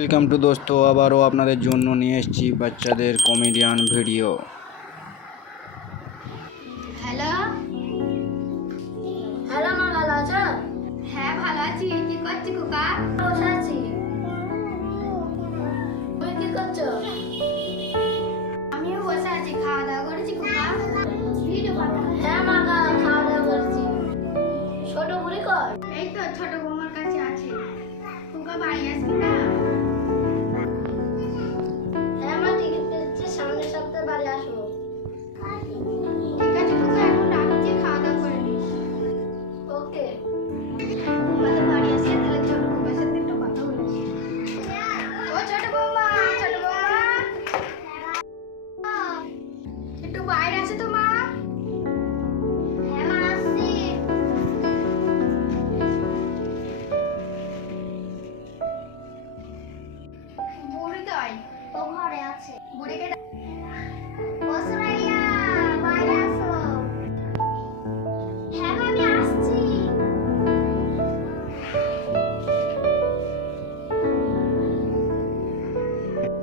Welcome to দোস্ত, আবারও আপনাদের জন্য নিয়ে এসেছি বাচ্চাদের কমেডিয়ান ভিডিও। হ্যালো হ্যালো মা, ভালো আছো? হ্যাঁ ভালো আছি। কি করছি কুকা? বসে আছি। তুমি কি করছো? আমিও বসে আছি। খাওয়া দাওয়া করেছি কুকা? হ্যাঁ মা, খাওয়া দাওয়া করেছি। ছোট বুড়ি কই? এই তো ছোট বৌমার কাছে আছে। কুকা বাড়ি আসবি না? হ্যাঁ মা, টিকিট কেটেছি, সামনের সপ্তাহে বাড়ি আসবো। ঠিক আছে কুকা, এখন রাখছি, খাওয়া দাওয়া করে নিস। ওকে। কুকা তো বাড়ি আসলে তাহলে ছোট বৌমার সাথে একটু কথা বলে আসি। ও ছোট বৌমা, ছোট বৌমা, একটু বাইরে আসো তো মা। হ্যাঁ মা, আসছি। বুড়ি কই? ও ঘরে আছে। বুড়িকে ও সুরাইয়া, বাইরে আসো। হ্যাঁ মা, আমি আসছি।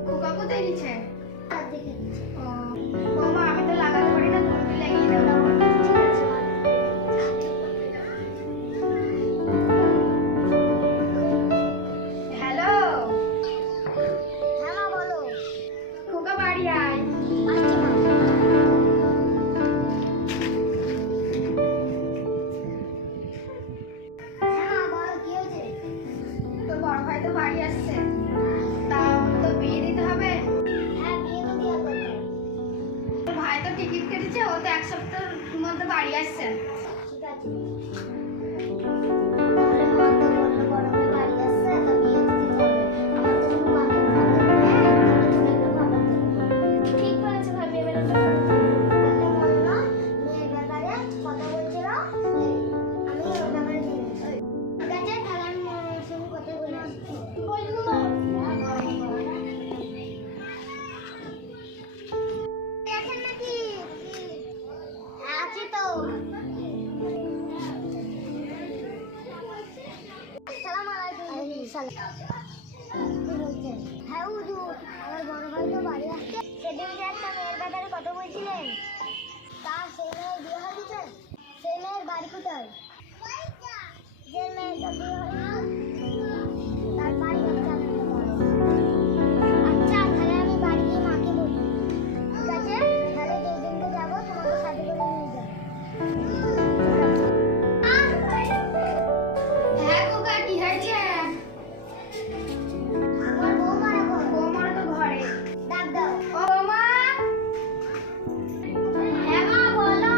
খোকা কোথায় গেছে? তার দিকে গেছে। ও মা, আমি তো লাগাতে পারি না, তুমি লাগিয়ে দাও না। ঠিক আছে মা। হ্যালো। হ্যাঁ মা, বলো। খোকা বাড়ি আয়। আসছি মা। হ্যাঁ মা, বলো, কি হয়েছে? তোর বড় ভাই তো বাড়ি আসছে, তাও তো বিয়ে দিতে হবে। হ্যাঁ, বিয়ে তো দেওয়া দরকার। তোর ভাই তো টিকিট কেটেছে, ও তো এক সপ্তাহের মধ্যে বাড়ি আসছে। ঠিক আছে। তাহলে মা তো বললো বড় ভাই বাড়ি আসছে, তো বিয়ে তো দিতে হবে। আমার তো কোনো বান্ধব বান্ধব নেই, তাহলে তুমি একটু খবর দেবে। ঠিক বলেছে ভাই, বিয়ে বেরোতে হবে। একটা বললো না, মেয়ের ব্যাপারে কথা বলছিল, আমি ওর ব্যাপারে জেনে নিচ্ছি। ঠিক আছে, তাহলে আমি ওর সঙ্গে কথা বলে আসছি। বললো না। আছেন নাকি? আছি তো। আসসালামু আলাইকুম। কি বলছেন? হ্যাঁ হুজুর, আমার বড় ভাই তো বাড়ি আসছে। সেদিন যে একটা মেয়ের ব্যাপারে কথা বলছিলেন, তা সেই মেয়ের বিয়ে হয়ে গেছে? সেই মেয়ের বাড়ি কোথায়? যে মেয়েটা বিয়ে হয়নি, তার বাড়ি হচ্ছে আপনাদের বড়। আচ্ছা, তাহলে আমি বাড়ি গিয়ে মাকে বলি। ঠিক আছে, তাহলে যেই দিনকে যাবো তোমাকে সাথে করে নিয়ে যাবো। হ্যাঁ খোকা, কি হয়েছে? আমার বৌমা এখন। বৌমারা তো ঘরে। ডাক দাও। ও বৌমা। হ্যাঁ মা, বলো।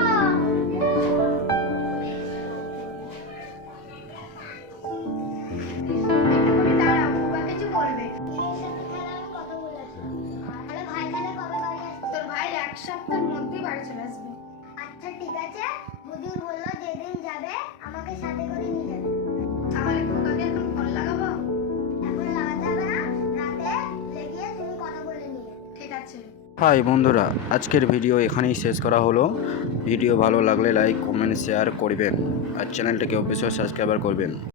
একটু করে দাঁড়াও, খোকা কিছু বলবে। এর সাথে তাহলে আমি কথা বলে আসি। তাহলে ভাই তাহলে কবে বাড়ি আসবে? তোর ভাই এক সপ্তাহের মধ্যেই বাড়ি চলে আসবে। আচ্ছা ঠিক আছে, হুজুর বললো যেদিন যাবে আমাকে সাথে করে নিয়ে যাবে। তাহলে খোকাকে এখন ফোন লাগাবো? এখন লাগাতে হবে না, রাতে লেগে তুমি কথা বলে নিয়ে। ঠিক আছে। হাই বন্ধুরা, আজকের ভিডিও এখানেই শেষ করা হলো। ভিডিও ভালো লাগলে লাইক, কমেন্ট, শেয়ার করবেন আর চ্যানেলটাকে অবশ্যই সাবস্ক্রাইব করবেন।